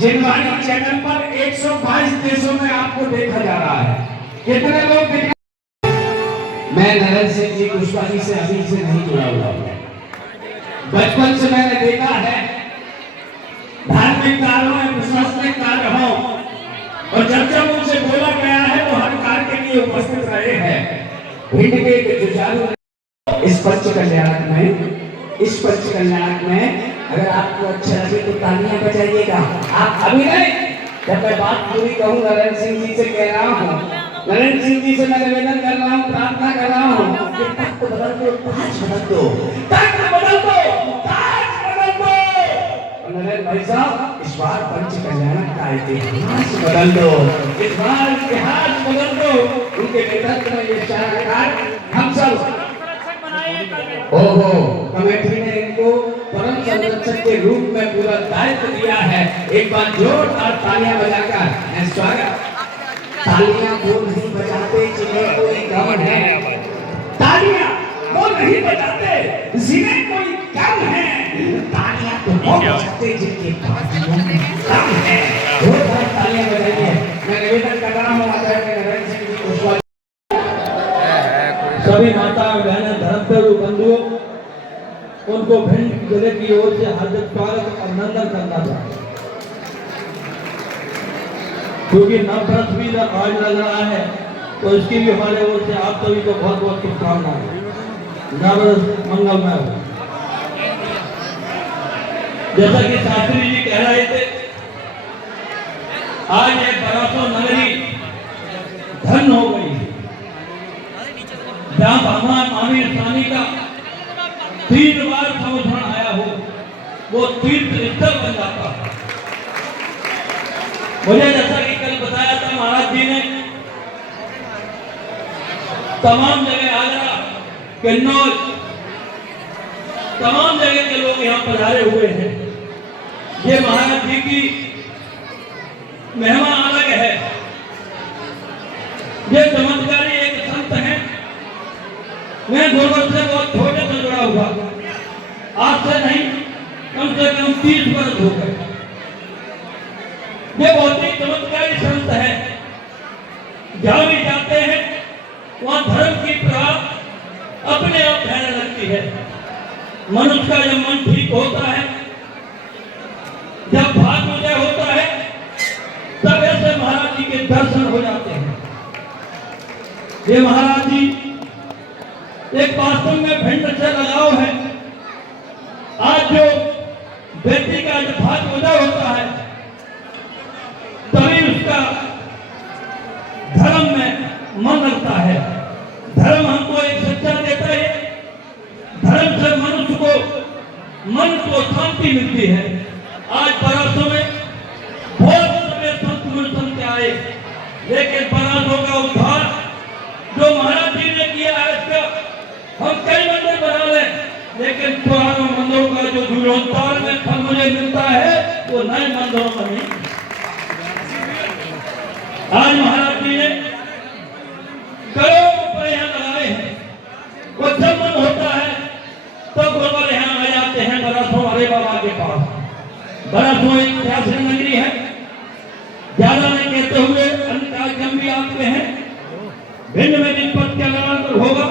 जिनवाणी channel पर 122 देशों में आपको देखा जा रहा है। कितने लोग दिख... मैं नरेंद्र सिंह जी कुशवाहा से अभी से नहीं जुड़ा हुआ हूं। बचपन से मैंने देखा है धार्मिक कार्यों में प्रशासनिक कार्य हो और जब जब उनसे बोला गया है वो हर कार्य के लिए उपस्थित रहे हैं। भिंड के जुझारू इस पंच कल्याण में अगर आपको अच्छा लगे तो तालियां बजाइएगा। आप अभी नहीं, जब मैं बात पूरी कहूँ नरेंद्र सिंह जी से कह रहा हूँ, नरेंद्र सिंह जी से मैं निवेदन कर रहा हूँ, प्रार्थना कर रहा हूँ कि तख्त बदल दो, ताज बदल दो, तख्त बदल दो, ताज बदल दो। और नरेंद्र भाई साहब इस बार पंच कल्याण का इतिहास बदल दो, इस बार इतिहास बदल दो। उनके नेतृत्व में ये शाहकार हम सब ओहो कमेटी ने इनको परम संरक्षक के रूप में पूरा दायित्व दिया है। एक बार जोरदार तालियां बजाकर स्वागत। तालियां वो नहीं बजाते जिन्हें कोई गम है, तालियां वो नहीं बजाते जिन्हें कोई गम है, तालियां तो वो बजाते जिनके गम है। जोरदार तालियां बजाइए। मैं निवेदन कर रहा हूँ आदरणीय नरेंद्र सिंह जी कुशवाहा, सभी माता बहनें धर्मप्रिय बंधुओं, उनको भिंड जिले की ओर से हार्दिक स्वागत और अभिनंदन करना चाहते हैं। क्योंकि नववर्ष भी आज लग रहा है तो इसकी भी हमारे ओर से आप सभी को बहुत बहुत शुभकामनाएं। नववर्ष मंगलमय हो। जैसा कि शास्त्री जी कह रहे थे, आज एक बरासो नगरी धन हो गई जहाँ भगवान महावीर स्वामी का 3 बार संवत्सरण आया हो, वो तीर्थ स्थल बन जाता है। मुझे जैसा कि कल बताया था महाराज जी ने, तमाम जगह आगरा, कन्नौज, तमाम जगह के लोग यहाँ पधारे हुए हैं। ये महाराज जी की महिमा अलग है। ये चमत्कारी एक संत है। मैं गोरखपुर से बहुत छोटे से जुड़ा हुआ, आज से नहीं कम से कम 30 वर्ष हो गए। ये बहुत ही चमत्कारी संत है। जहां भी जाते हैं वहां धर्म की प्रभाव अपने आप फैलने लगती है। मनुष्य का जब मन ठीक होता है, जब भाग्योदय होता है, तब ऐसे महाराज जी के दर्शन हो जाते हैं। ये महाराज जी एक वास्तव में भिंड से लगाव है। आज जो व्यक्ति का जब भाग्योदय होता है तभी उसका धर्म में मन लगता है। धर्म हमको एक सच्चा देता है। धर्म से मनुष्य को मन को शांति मिलती है। आज बरसों में बहुत समय संत आए, लेकिन बरसों का उद्धार जो महाराज जी ने किया है, इसका हम कई मंदिर बना लें, लेकिन पुराने मंदिरों का जो जीर्णोद्धार में फल मुझे मिलता है वो नए मंदिरों में नहीं। आज महाराज जी ने करोड़ों रुपए यहाँ लगाए हैं। वो जब मन होता है तो गुरुवर यहाँ आ जाते हैं बरसों हरे बाबा के पास। बरसों एक ऐसी नगरी है, ज्यादा नहीं कहते हुए अन्य कार्यक्रम भी आते हैं। भिंड में दिन पद के अलावा होगा,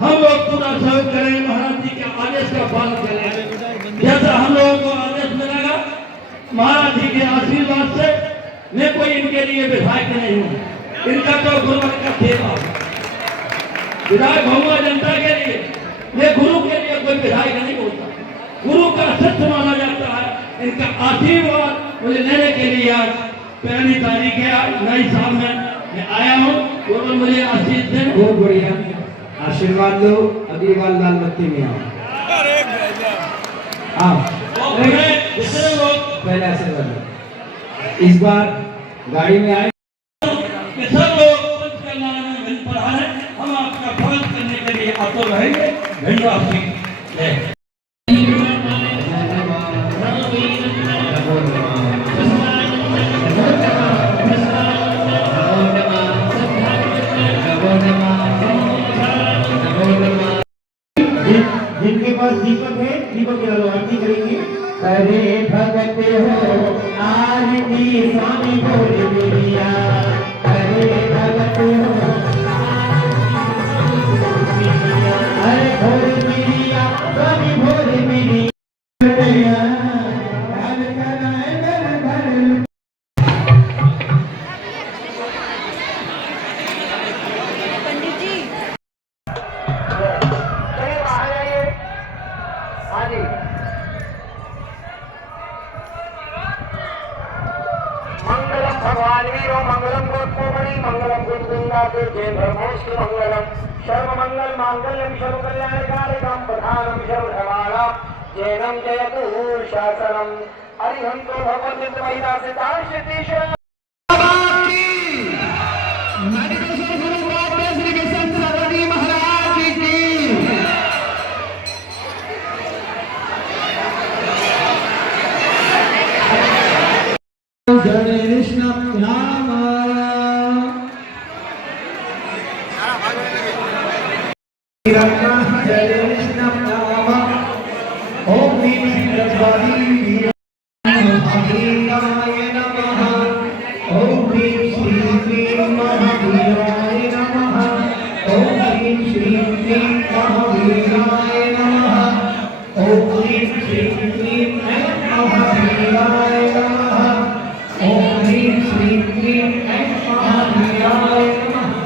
हम लोग पूरा सहयोग करेंगे, महाराज जी के आदेश का पालन करेंगे। जैसा हम लोगों को आदेश मिलेगा महाराज जी के आशीर्वाद से, मैं कोई इनके लिए विधायक नहीं हूँ, इनका तो गुरुवर का सेवा। विधायक होगा जनता के लिए, ये गुरु के लिए कोई विधायक नहीं होता। गुरु का सत्य माना जाता है। इनका आशीर्वाद मुझे लेने के लिए आज 1 तारीख है, आज नई साल में मैं आया हूँ। गुरु मुझे आशीष दें। बहुत बढ़िया, आशीर्वाद लो। अगली बार लाल बत्ती में आओ। दूसरे लोग पहले आशीर्वाद लो। इस बार गाड़ी में आए सब लोग पंच कल्याण में भिंड पधारे। हम आपका फर्ज करने के लिए आतुर रहेंगे। भिंडवासी जय। जिनके पास दीपक है, दीपक जला लो, आरती करेंगे। हरे भगत हो आरती स्वामी भोले बिरिया करे भगत हो अरे भोले बिरिया स्वामी भोले बिरिया घर कराए घर घर पंडित जी चलिए बाहर आइए हाँ जी मंगलम भगवान वीरो मंगलम गोत्मणि मंगलम गुरुगंगा जय ब्रह्मोष्ट मंगलम सर्व मंगल मांगल्यम सर्व कल्याणकारकम प्रधानम सर्व धर्माणाम जैनम जयतु शासनम अरिहंतो भगवत महिला सिद्धांत जय कृष्ण राम जय कृष्ण राम ओम श्री महावीराय नमः ओम श्री महावीराय नमः ओम श्री महावीराय नमः ओम श्री महावीराय नमः ओम श्री महावीराय नमः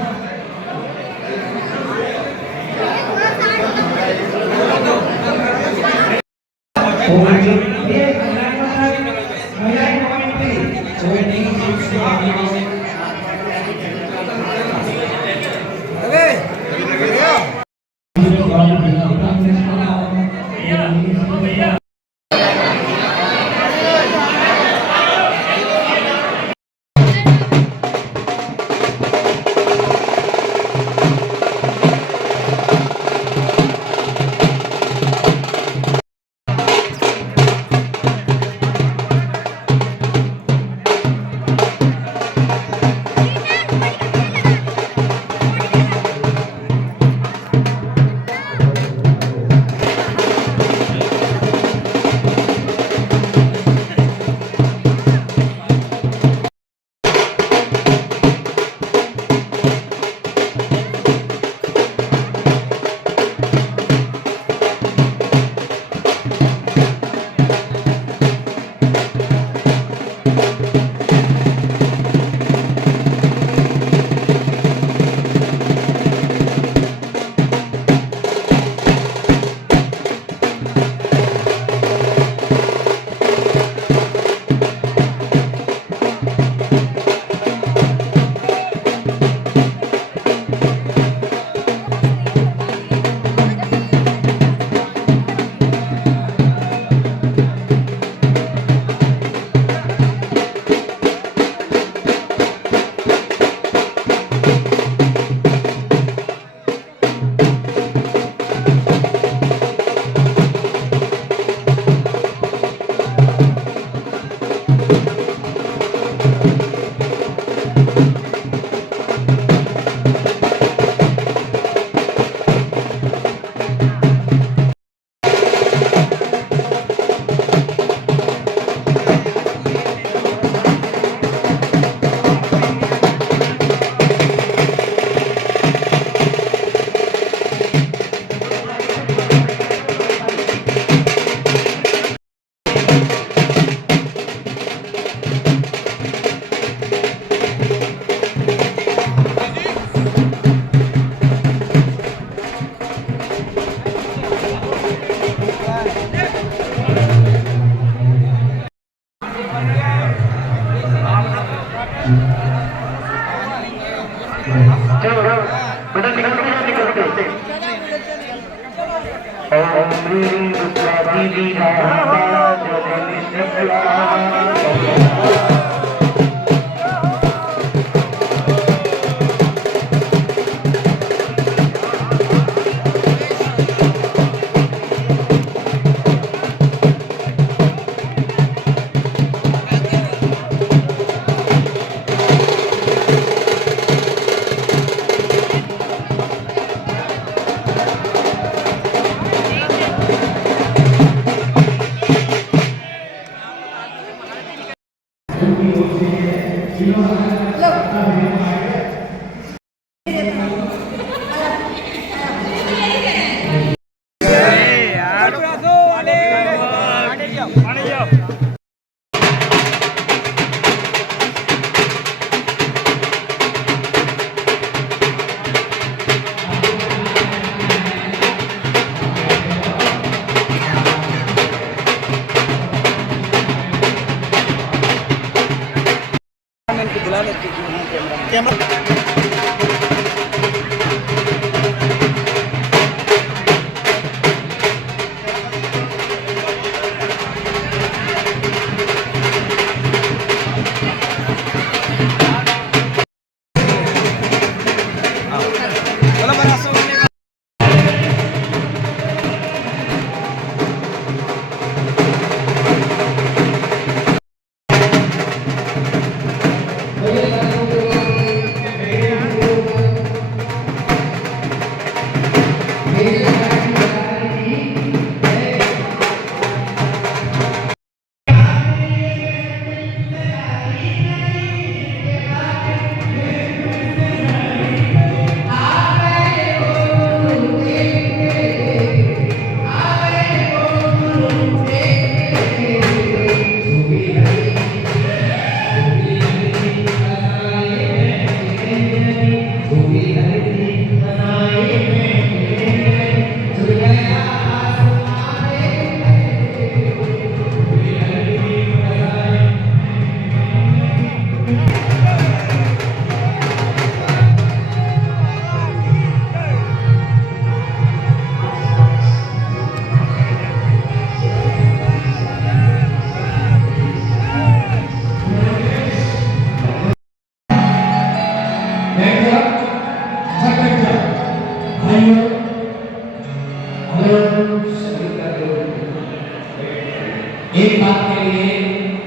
एक बात के लिए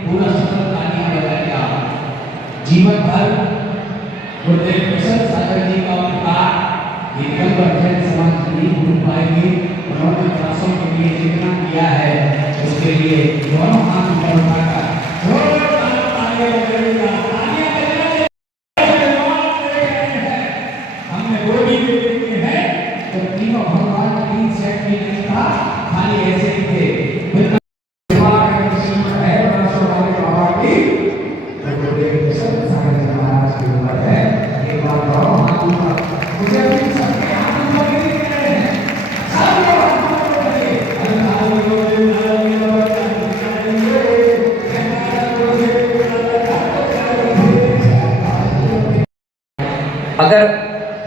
पूरा सफल तालियां बजाएगा। जीवन भर गुरुदेव प्रसाद सागर जी का उनका निकल बर्जन समाज नहीं भूल पाएंगे। उन्होंने प्रयासों के लिए जितना किया है उसके लिए दोनों हाथ ऊपर उठाकर जोरदार तालियां बजाएगा। हमने वो भी देखे हैं तो तीनों भगवान तीन सेट भी नहीं था, खाली ऐसे ही थे। अगर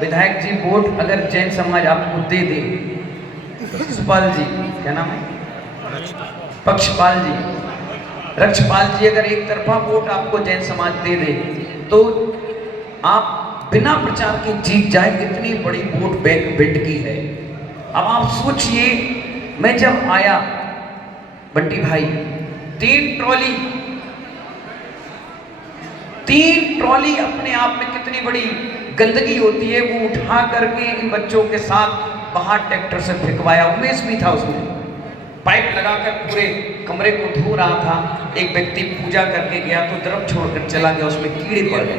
विधायक जी वोट अगर जैन समाज आपको दे दे, पक्षपाल जी, क्या नाम है, पक्षपाल जी, रक्षपाल जी, अगर एक तरफा वोट आपको जैन समाज दे दे तो आप बिना प्रचार के जीत जाए। कितनी बड़ी वोट बैंक की है। अब आप सोचिए, मैं जब आया बंटी भाई, 3 ट्रॉली अपने आप में कितनी बड़ी गंदगी होती है, वो उठा करके इन बच्चों के साथ बाहर ट्रैक्टर से फेंकवाया। उमेश भी था उसमें, पाइप लगाकर पूरे कमरे को धो रहा था। एक व्यक्ति पूजा करके गया तो द्रव छोड़कर चला गया, उसमें कीड़े पड़ गए।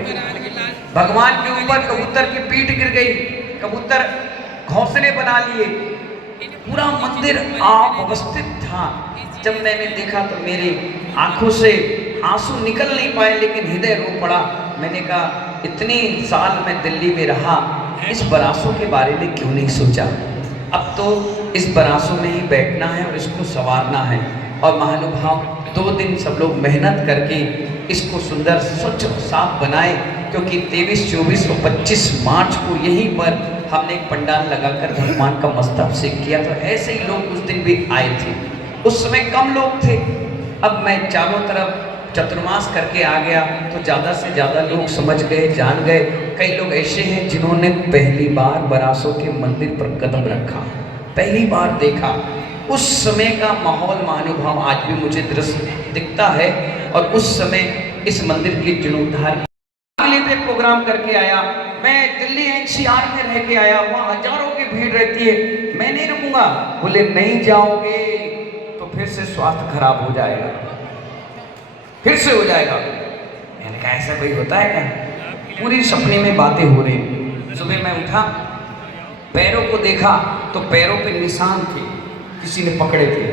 भगवान के ऊपर कबूतर की पीठ गिर गई, कबूतर घोंसले बना लिए, पूरा मंदिर अव्यवस्थित था। जब मैंने देखा तो मेरे आंखों से आंसू निकल नहीं पाए, लेकिन हृदय रो पड़ा। मैंने कहा, इतने साल मैं दिल्ली में रहा, इस बरासों के बारे में क्यों नहीं सोचा। अब तो इस बरासों में ही बैठना है और इसको संवारना है। और महानुभाव 2 दिन सब लोग मेहनत करके इसको सुंदर स्वच्छ साफ बनाए, क्योंकि 23, 24 और 25 मार्च को यहीं पर हमने एक पंडाल लगाकर भगवान का मस्तकाभिषेक किया। तो ऐसे ही लोग उस दिन भी आए थे। उस समय कम लोग थे। अब मैं चारों तरफ चतुर्मास करके आ गया तो ज़्यादा से ज़्यादा लोग समझ गए, जान गए। कई लोग ऐसे हैं जिन्होंने पहली बार बरासों के मंदिर पर कदम रखा, पहली बार देखा। उस समय का माहौल महानुभाव आज भी मुझे दृश्य दिखता है। और उस समय इस मंदिर की जीर्णोद्धार पे प्रोग्राम करके आया। मैं दिल्ली NCR में रह के आया, वहाँ हजारों की भीड़ रहती है। मैं नहीं रुकूंगा। बोले नहीं जाओगे तो फिर से स्वास्थ्य खराब हो जाएगा, फिर से हो जाएगा। मैंने कहा ऐसा कोई होता है क्या? पूरी सपने में बातें हो रही। सुबह मैं उठा, पैरों को देखा तो पैरों पे निशान थे, किसी ने पकड़े थे।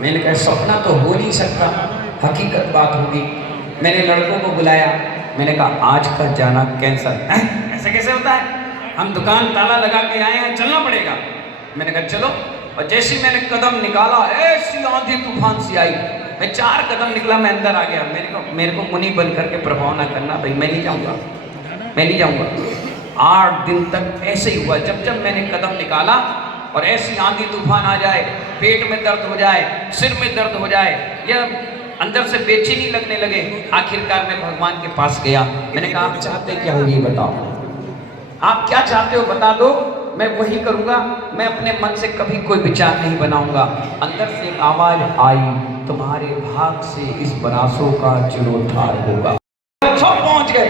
मैंने कहा सपना तो हो नहीं सकता, हकीकत बात होगी। मैंने लड़कों को बुलाया, मैंने कहा आज का जाना कैंसल है। ऐसे कैसे होता है, हम दुकान ताला लगा के आए हैं, चलना पड़ेगा। मैंने कहा चलो। और जैसे ही मैंने कदम निकाला, ऐसी आंधी तूफान सी आई, मैं 4 कदम निकला, मैं अंदर आ गया। मेरे को मुनि बन करके प्रभाव ना करना भाई, मैं नहीं जाऊँगा, मैं नहीं जाऊँगा। 8 दिन तक ऐसे ही हुआ। जब जब मैंने कदम निकाला और ऐसी आंधी तूफान आ जाए, पेट में दर्द हो जाए, सिर में दर्द हो जाए, या अंदर से बेचैनी लगने लगे, आखिरकार मैं भगवान के पास गया। मैंने कहा आप चाहते क्या हो ये बताओ, आप क्या चाहते हो बता दो, मैं वही करूँगा। मैं अपने मन से कभी कोई विचार नहीं बनाऊंगा। अंदर से एक आवाज आई, तुम्हारे भाग से इस बरासों का जीर्णोद्धार होगा। सब पहुंच गए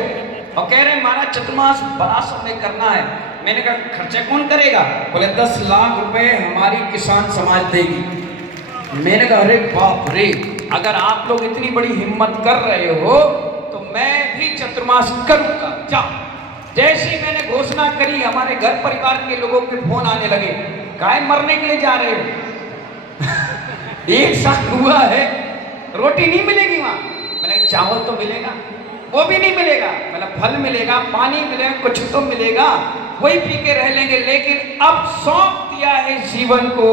और कह रहे महाराज चतुर्मास बरासों में करना है। मैंने कहा खर्चा कौन करेगा? बोले 10 लाख रुपए हमारी किसान समाज देगी। मैंने कहा अरे बाप रे, अगर आप लोग इतनी बड़ी हिम्मत कर रहे हो तो मैं भी चतुर्मास करूंगा। जाओ। जैसे ही मैंने घोषणा करी, हमारे घर परिवार के लोगों के फोन आने लगे, काय मरने के लिए जा रहे हो? 1 साल हुआ है, रोटी नहीं मिलेगी वहां। मैंने चावल तो मिलेगा, वो भी नहीं मिलेगा, मतलब फल मिलेगा, पानी मिलेगा, कुछ तो मिलेगा, वही पी के रह लेंगे। लेकिन अब सौंप दिया है जीवन को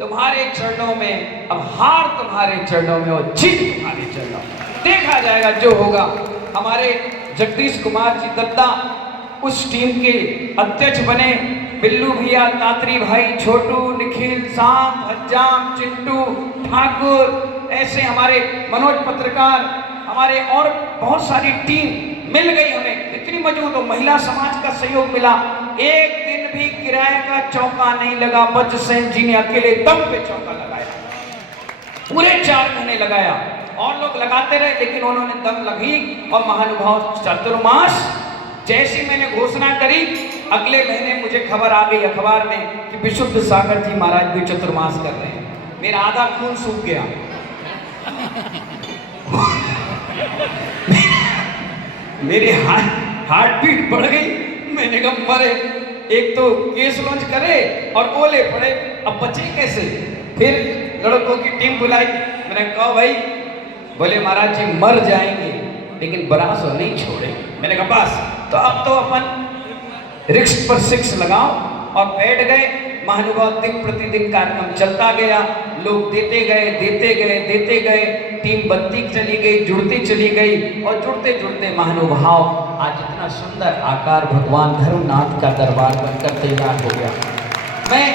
तुम्हारे चरणों में, अब हार तुम्हारे चरणों में और जीत तुम्हारे चरणों में। देखा जाएगा जो होगा। हमारे जगदीश कुमार जी दत्ता उस टीम के अध्यक्ष बने। बिल्लू भैया, तात्री भाई, छोटू, निखिल, सांप, हज्जाम, चिंटू, ठाकुर, ऐसे हमारे मनोज पत्रकार, हमारे और बहुत सारी टीम मिल गई हमें। इतनी मजबूत हो, महिला समाज का सहयोग मिला। एक दिन भी किराए का चौका नहीं लगा। बचसेन जी ने अकेले दम पे चौका लगाया, पूरे 4 महीने लगाया, और लोग लगाते रहे, लेकिन उन्होंने दम लगी। और महानुभाव चतुर्मास जैसी मैंने घोषणा करी, अगले महीने मुझे खबर आ गई अखबार में कि विशुद्ध सागर जी महाराज भी चतुर्मास कर रहे हैं। मेरा आधा खून सूख गया। मेरी हार्ट बीट बढ़ गई। मैंने कहा मरे, एक तो केस लॉन्च करे और ओले पड़े, अब बचे कैसे? फिर लड़कों की टीम बुलाई। मैंने कहा भाई, बोले महाराज जी मर जाएंगे लेकिन बरासो नहीं छोड़ेंगे। मैंने कहा बस, तो अब तो अपन रिस्क पर 6 लगाओ, और बैठ गए। महानुभाव दिन प्रतिदिन कार्यक्रम चलता गया, लोग देते गए, देते गए, देते गए, टीम बनती चली गई, जुड़ती चली गई, और जुड़ते जुड़ते महानुभाव आज इतना सुंदर आकार भगवान धर्मनाथ का दरबार बनकर तैयार हो गया। मैं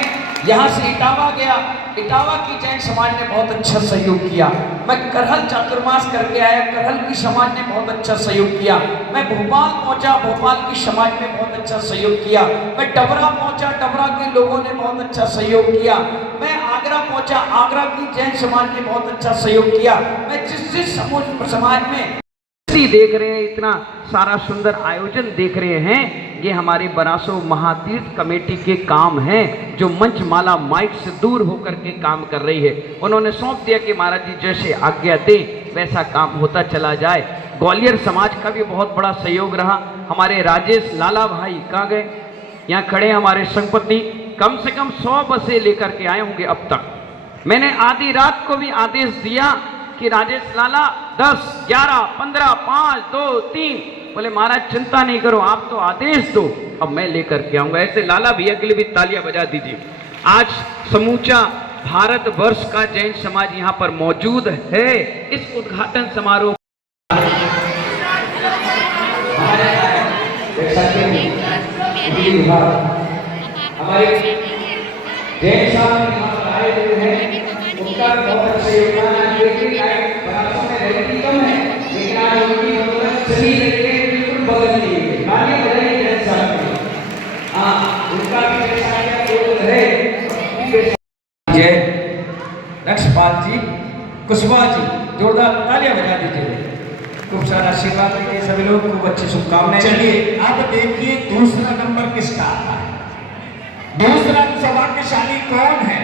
यहाँ से इटावा गया, इटावा की जैन समाज ने बहुत अच्छा सहयोग किया। मैं करहल चातुर्मास करके आया, करहल की समाज ने बहुत अच्छा सहयोग किया। मैं भोपाल पहुंचा, भोपाल की समाज ने बहुत अच्छा सहयोग किया। मैं डबरा पहुंचा, डबरा के लोगों ने बहुत अच्छा सहयोग किया। मैं आगरा पहुंचा, आगरा की जैन समाज ने बहुत अच्छा सहयोग किया। मैं जिस समाज में देख रहे हैं, इतना सारा सुंदर आयोजन देख रहे हैं, ये हमारे बरासो महातीर्थ कमेटी के काम हैं, जो मंचमाला माइक से दूर होकर के काम कर रही है। उन्होंने सौंप दिया कि महाराज जी जैसे आज्ञा दे वैसा काम होता चला जाए। ग्वालियर समाज का भी बहुत बड़ा सहयोग रहा। हमारे राजेश लाला भाई कहाँ गए? यहाँ खड़े हमारे संपत्ति, कम से कम 100 बसें लेकर के आए होंगे अब तक। मैंने आधी रात को भी आदेश दिया कि राजेश लाला 10, 11, 15, 5, 2, 3, बोले महाराज चिंता नहीं करो, आप तो आदेश दो, अब मैं लेकर के आऊंगा। ऐसे लाला भैया के लिए भी तालियां बजा दीजिए। आज समूचा भारत वर्ष का जैन समाज यहाँ पर मौजूद है। इस उद्घाटन समारोह हमारे जैन समाज आए हुए हैं, उनका बहुत अच्छा योगदान है। लेकिन बरासों में रहती कम है, लेकिन आज उनकी जरूरत चली रही है, बिल्कुल बदल रही है। ताली बजाइए जैन साहब की। हाँ, उनका भी जैसा योगदान है। जय लक्ष्मपाल जी, कुशवाहा जी, जोरदार तालियां बजा दीजिए। खूब सारा आशीर्वाद दीजिए सभी लोग, खूब अच्छी शुभकामनाएं। चलिए अब देखिए दूसरा नंबर किसका आता है। दूसरा सौभाग्यशाली कौन है?